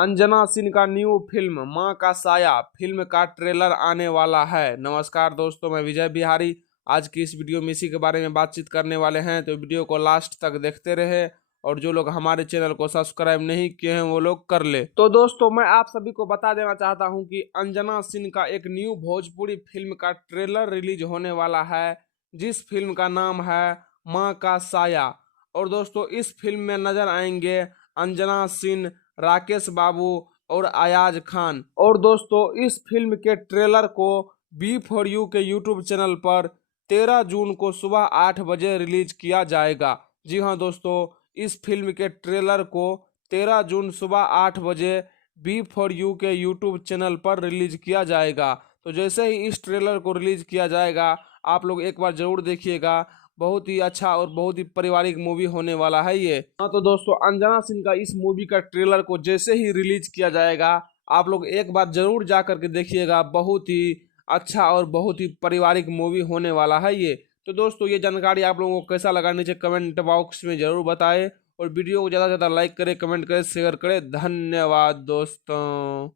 अंजना सिंह का new film मां का साया फिल्म का ट्रेलर आने वाला है। नमस्कार दोस्तों, मैं विजय बिहारी। आज की इस वीडियो में इसी के बारे में बातचीत करने वाले हैं, तो वीडियो को लास्ट तक देखते रहे। और जो लोग हमारे चैनल को सब्सक्राइब नहीं किए हैं वो लोग कर ले। तो दोस्तों, मैं आप सभी को बता देना चाहता हूं कि अंजना सिंह का एक न्यू भोजपुरी फिल्म का ट्रेलर रिलीज होने वाला है, जिस फिल्म का नाम है मां का साया। और दोस्तों, इस फिल्म में नजर आएंगे अंजना सिंह, राकेश बाबू और अयाज खान। और दोस्तों, इस फिल्म के ट्रेलर को B4U के यूट्यूब चैनल पर 13 जून को सुबह 8 बजे रिलीज किया जाएगा। जी हाँ दोस्तों, इस फिल्म के ट्रेलर को 13 जून सुबह 8 बजे B4U के यूट्यूब चैनल पर रिलीज किया जाएगा। तो जैसे ही इस ट्रेलर को रिलीज किया जाएगा, आप लोग एक बार जरूर देखिएगा। बहुत ही अच्छा और बहुत ही पारिवारिक मूवी होने वाला है ये। हाँ तो दोस्तों, अंजना सिंह का इस मूवी का ट्रेलर को जैसे ही रिलीज किया जाएगा, आप लोग एक बार जरूर जा करके देखिएगा। बहुत ही अच्छा और बहुत ही पारिवारिक मूवी होने वाला है ये। तो दोस्तों, ये जानकारी आप लोगों को कैसा लगा नीचे कमेंट बॉक्स में जरूर बताएं। और वीडियो को ज़्यादा से ज़्यादा लाइक करें, कमेंट करें, शेयर करें। धन्यवाद दोस्तों।